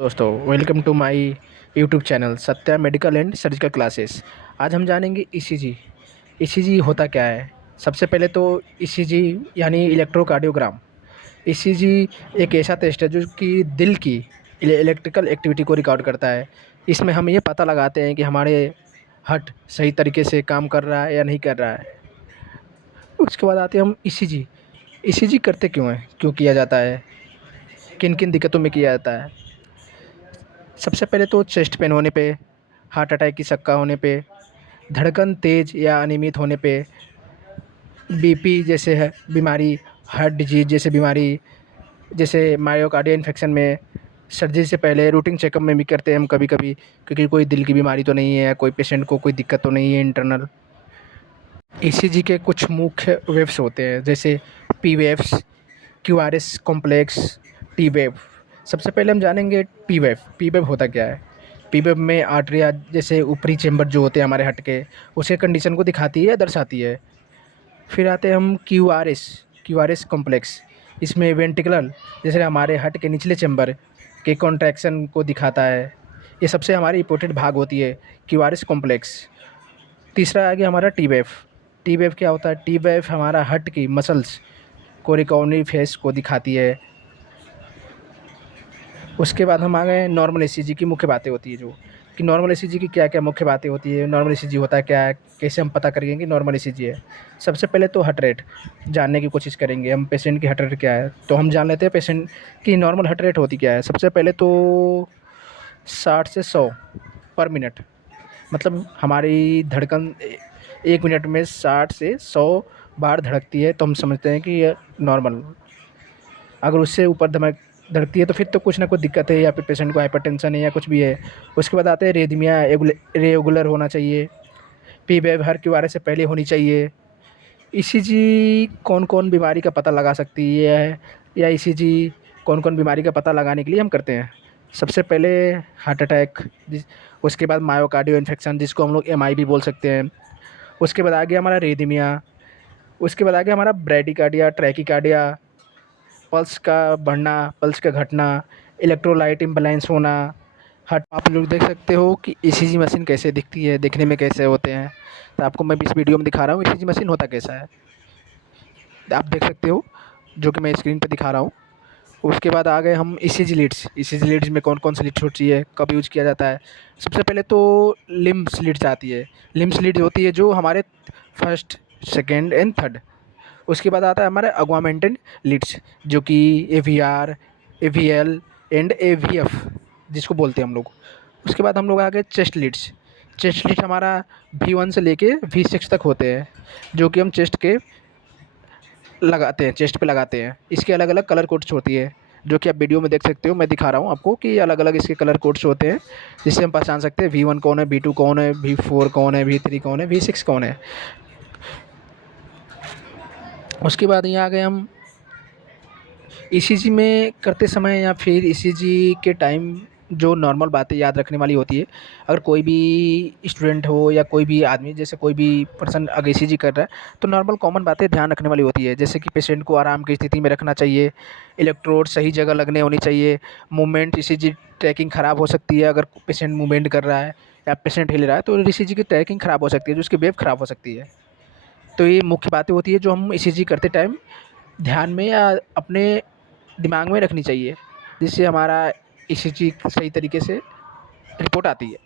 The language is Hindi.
दोस्तों, welcome to my YouTube channel Satya medical and surgical classes. आज हम जानेंगे ईसीजी। ईसीजी होता क्या है। सबसे पहले तो ईसीजी यानी इलेक्ट्रोकार्डियोग्राम। ईसीजी एक ऐसा टेस्ट है जो कि दिल की इलेक्ट्रिकल एक्टिविटी को रिकॉर्ड करता है। इसमें हम ये पता लगाते हैं कि हमारे हार्ट सही तरीके से काम कर रहा है या नहीं कर रहा है। उसके बाद आते हैं हम ईसीजी। ईसीजी करते क्यों हैं, क्यों किया जाता है, किन किन दिक्कतों में किया जाता है। सबसे पहले तो चेस्ट पेन होने पे, हार्ट अटैक की शक्का होने पे, धड़कन तेज़ या अनियमित होने पे, बीपी जैसे है बीमारी, हार्ट डिजीज़ जैसे बीमारी, जैसे मायोकार्डियल इन्फेक्शन में, सर्जरी से पहले रूटीन चेकअप में भी करते हैं हम कभी-कभी, क्योंकि कोई दिल की बीमारी तो नहीं है, कोई पेशेंट को कोई दिक्कत तो नहीं है इंटरनल। ईसीजी के कुछ मुख्य वेव्स होते हैं, जैसे P waves, QRS complex, T wave. सबसे पहले हम जानेंगे पी वेव। पी वेव होता क्या है। पी वेव में आर्टरिया जैसे ऊपरी चैम्बर जो होते हैं हमारे हार्ट के, उसके कंडीशन को दिखाती है या दर्शाती है। फिर आते हैं हम क्यूआरएस। क्यूआरएस कॉम्प्लेक्स, इसमें वेंट्रिकुलर जैसे हमारे हार्ट के निचले चैम्बर के कॉन्ट्रैक्शन को दिखाता है। ये सबसे हमारी इंपॉर्टेंट भाग होती है क्यूआरएस कॉम्प्लेक्स। तीसरा आ गया हमारा टी वेव। टी वेव क्या होता है। टी वेव हमारा हार्ट की मसल्स को रिकवरी फेस को दिखाती है। उसके बाद हम आ गए नॉर्मल ईसीजी की मुख्य बातें होती है जो कि नॉर्मल ईसीजी की क्या-क्या मुख्य बातें होती है, नॉर्मल ईसीजी होता है क्या है, कैसे हम पता करेंगे कि नॉर्मल ईसीजी है। सबसे पहले तो हार्ट रेट जानने की कोशिश करेंगे हम, पेशेंट की हार्ट रेट क्या है। तो हम जान लेते हैं पेशेंट की नॉर्मल हार्ट रेट होती क्या है। सबसे पहले तो 60 से 100 पर मिनट, मतलब हमारी धड़कन 1 मिनट में 60 से 100 बार धड़कती है, तो हम समझते हैं कि ये नॉर्मल। अगर उससे ऊपर धड़कती है तो फिर तो कुछ ना कुछ दिक्कत है, या फिर पेशेंट को हाइपरटेंशन है या कुछ भी है। उसके बाद आते हैं रेदमिया, रेगुलर होना चाहिए। पी वेव हर क्यूआरए से पहले होनी चाहिए। ईसीजी कौन-कौन बीमारी का पता लगा सकती है, या ईसीजी कौन-कौन बीमारी का पता लगाने के लिए हम करते हैं। सबसे पहले हार्ट अटैक, उसके बाद मायोकार्डियल इन्फेक्शन जिसको हम लोग एमआई भी बोल सकते हैं। उसके बाद आ गया हमारा रेदमिया। उसके बाद आ गया हमारा ब्रैडिकार्डिया, ट्रैकिकार्डिया, पल्स का बढ़ना, पल्स का घटना, इलेक्ट्रोलाइट इम्बैलेंस होना। हट आप लोग देख सकते हो कि ईसीजी मशीन कैसे दिखती है, देखने में कैसे होते हैं। तो आपको मैं इस वीडियो में दिखा रहा हूँ ईसीजी मशीन होता कैसा है। आप देख सकते हो, जो कि मैं स्क्रीन पे दिखा रहा हूँ। उसके बाद आ गए हम ईसीजी लीड्स। ईसीजी लीड्स में कौन-कौन सी लीड्स होती है, कब यूज़ किया जाता है। सबसे पहले तो लिम्स लीड्स आती है। लिम्स लीड्स होती है जो हमारे फर्स्ट, सेकंड एंड थर्ड। उसके बाद आता है हमारा अग्वामेंटेड लीड्स, जो कि एवीआर, एवीएल एंड एवीएफ जिसको बोलते हैं हम लोग। उसके बाद हम लोग आ गए चेस्ट लीड्स। चेस्ट लीड हमारा V1 से लेके V6 तक होते हैं, जो कि हम चेस्ट के लगाते हैं, चेस्ट पे लगाते हैं। इसके अलग-अलग कलर कोड्स होती है, जो कि आप वीडियो में देख सकते हो। मैं दिखा रहा हूँ आपको कि अलग-अलग इसके कलर कोड्स होते हैं, जिससे हम पहचान सकते हैं V1 कौन है, V2 कौन है, V4 कौन है, V3 कौन है, V6 कौन है। उसके बाद यहाँ आ गए हम ईसीजी में करते समय या फिर ईसीजी के टाइम जो नॉर्मल बातें याद रखने वाली होती है। अगर कोई भी स्टूडेंट हो या कोई भी आदमी, जैसे कोई भी पर्सन अगर ईसीजी कर रहा है, तो नॉर्मल कॉमन बातें ध्यान रखने वाली होती है, जैसे कि पेशेंट को आराम की स्थिति में रखना चाहिए, इलेक्ट्रोड सही जगह लगने होनी चाहिए, मूवमेंट ईसीजी ट्रैकिंग ख़राब हो सकती है। अगर पेशेंट मूवमेंट कर रहा है या पेशेंट हिल रहा है, तो ईसीजी की ट्रैकिंग ख़राब हो सकती है, जो उसकी वेव ख़राब हो सकती है। तो ये मुख्य बातें होती है जो हम ईसीजी करते टाइम ध्यान में या अपने दिमाग में रखनी चाहिए, जिससे हमारा ईसीजी सही तरीके से रिपोर्ट आती है।